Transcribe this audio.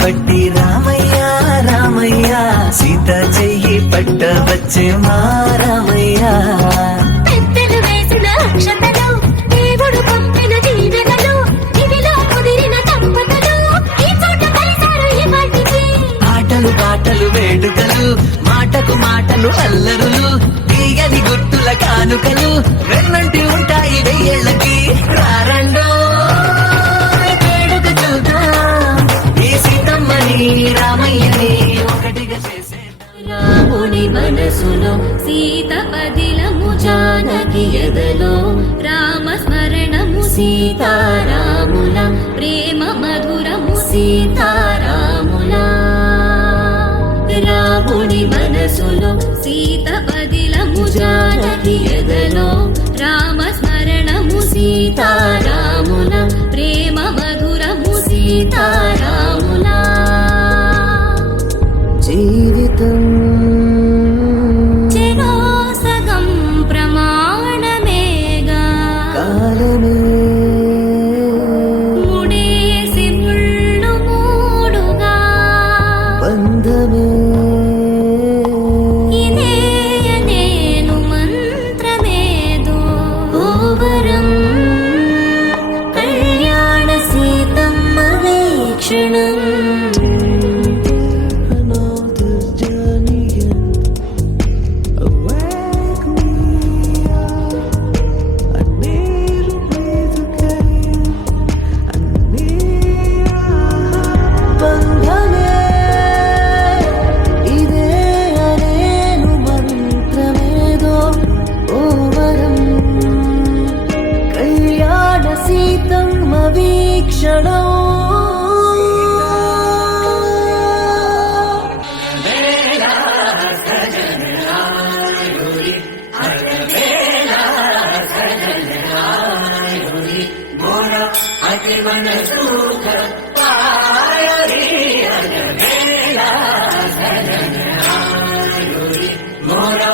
బట్టి రామయ్య రామయ్య సీత చెయ్యి పట్ట వచ్చే మా రామయ్య పెద్దలు వేసిన అక్షతలు దేవుడు పంపిన దీవెనలు ఇవిలో కుదిరిన దంపతులు ఈ చోట కలిసారు ఈ పాటికి ఆటలు పాటలు వేడుకలు మాటకు మాటలు అల్లరులు తీయని గుర్తుల కానుకలు వెన్నంటి ఉంటాయి వెయ్యేళ్ళకి రారండో రామయ్యని ఒకటిగా చేసే రాముని మనసులో సీత పదిలము జానకి ఎదలో రామ స్మరణము సీతారాముల ప్రేమ మధురము సీతారాముల రాముని మనసులో సీత పదిలము జానకి ఎదలో రామ స్మరణము సీతారాముల ప్రేమ మధురము సీతారాముల జీవితం చిరోసగం ప్రమాణమేగా కాలమే ముడేసి ముళ్ళు మూడుగా బంధమే ఇదే నేను మంత్రమేదో ఓవరం కళ్యాణ సీతమ్మ వీక్షణం मोरा